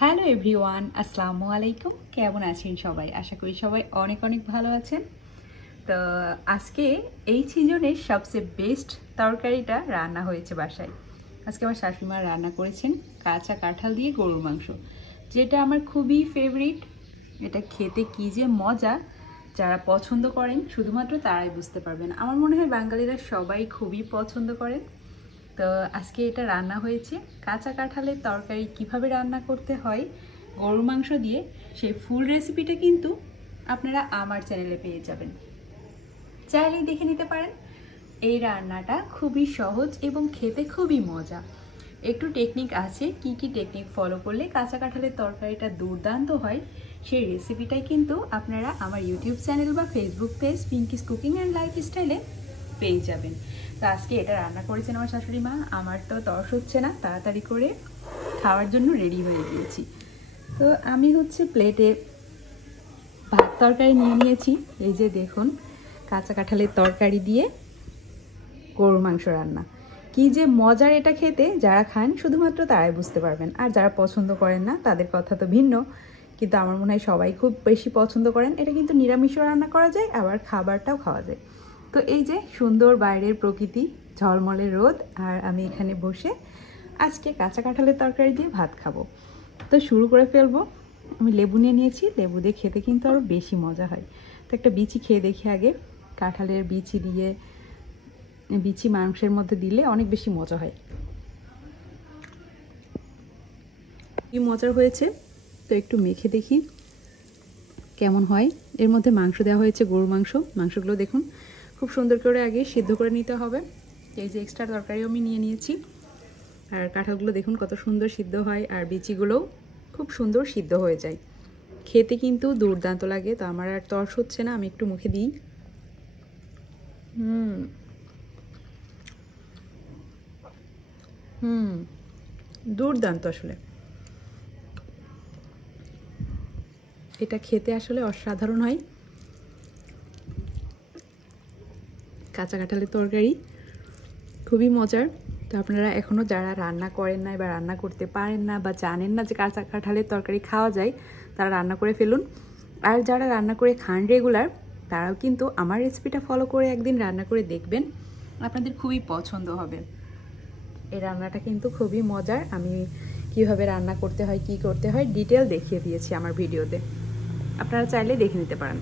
Hello everyone, আসসালামু আলাইকুম। কেমন আছেন সবাই? আশা করি সবাই অনেক অনেক ভালো আছেন। তো আজকে এই সিজনের সবচেয়ে বেস্ট তরকারিটা রান্না হয়েছে বাসায়। আজকে আমার শাশুড়িমা রান্না করেছেন কাঁচা কাঁঠাল দিয়ে গরুর মাংস, যেটা আমার খুবই ফেভারিট। এটা খেতে কী যে মজা, যারা পছন্দ করেন শুধুমাত্র তারাই বুঝতে পারবেন। আমার মনে হয় বাঙালিরা সবাই খুবই পছন্দ করেন। তো আজকে এটা রান্না হয়েছে কাঁচা কাঁঠালের তরকারি। কিভাবে রান্না করতে হয় গরুর মাংস দিয়ে, সেই ফুল রেসিপিটা কিন্তু আপনারা আমার চ্যানেলে পেয়ে যাবেন, চাইলেই দেখে নিতে পারেন। এই রান্নাটা খুবই সহজ এবং খেতে খুবই মজা। একটু টেকনিক আছে, কি কি টেকনিক ফলো করলে কাঁচা কাঁঠালের তরকারিটা দুর্দান্ত হয়, সেই রেসিপিটাই কিন্তু আপনারা আমার ইউটিউব চ্যানেল বা Facebook page Pinky's cooking and লাইফস্টাইলে পেয়ে যাবেন। তো আজকে এটা রান্না করেছেন আমার শাশুড়ি মা। আমার তো তর্স হচ্ছে না, তাড়াতাড়ি করে খাওয়ার জন্য রেডি হয়ে গিয়েছি। তো আমি প্লেটে ভাত তরকারি নিয়ে নিয়েছি। এই যে দেখুন, কাঁচা কাঁঠালের তরকারি দিয়ে গরুর মাংস রান্না। কি যে মজার এটা খেতে, যারা খান শুধুমাত্র তারাই বুঝতে পারবেন। আর যারা পছন্দ করেন না তাদের কথা তো ভিন্ন, কিন্তু আমার মনে হয় সবাই খুব বেশি পছন্দ করেন। এটা কিন্তু নিরামিষও রান্না করা যায়, আবার খাবারটাও খাওয়া যায়। তো এই যে সুন্দর বাইরের প্রকৃতি, ঝলমলে রোদ, আর আমি এখানে বসে আজকে কাঁচা কাঁঠালের তরকারি দিয়ে ভাত খাবো। তো শুরু করে ফেলবো। আমি লেবু নিয়ে নিয়েছি, লেবু দিয়ে খেতে কিন্তু আরও বেশি মজা হয়। তো একটা বিচি খেয়ে দেখি আগে। কাঁঠালের বিচি দিয়ে, বিচি মাংসের মধ্যে দিলে অনেক বেশি মজা হয়। কি মজার হয়েছে, তো একটু মেখে দেখি কেমন হয়। এর মধ্যে মাংস দেওয়া হয়েছে, গরুর মাংস। মাংসগুলো দেখুন খুব সুন্দর করে আগে সিদ্ধ করে নিতে হবে। এই যে এক্সট্রা তরকারিও আমি নিয়ে নিয়েছি। আর কাঁঠালগুলো দেখুন কত সুন্দর সিদ্ধ হয়, আর বিচিগুলোও খুব সুন্দর সিদ্ধ হয়ে যায়। খেতে কিন্তু দুর্দান্ত লাগে। তো আমার আর তর্স হচ্ছে না, আমি একটু মুখে দিই। দুর্দান্ত আসলে। এটা খেতে আসলে অসাধারণ হয়। কাঁচা কাঁঠালের তরকারি খুবই মজার। তো আপনারা এখনও যারা রান্না করেন না বা রান্না করতে পারেন না বা জানেন না যে কাঁচা কাঁঠালের তরকারি খাওয়া যায়, তারা রান্না করে ফেলুন। আর যারা রান্না করে খান রেগুলার, তারাও কিন্তু আমার রেসিপিটা ফলো করে একদিন রান্না করে দেখবেন, আপনাদের খুবই পছন্দ হবে। এই রান্নাটা কিন্তু খুবই মজার। আমি কিভাবে রান্না করতে হয়, কি করতে হয়, ডিটেল দেখিয়ে দিয়েছি আমার ভিডিওতে, আপনারা চাইলে দেখে নিতে পারেন।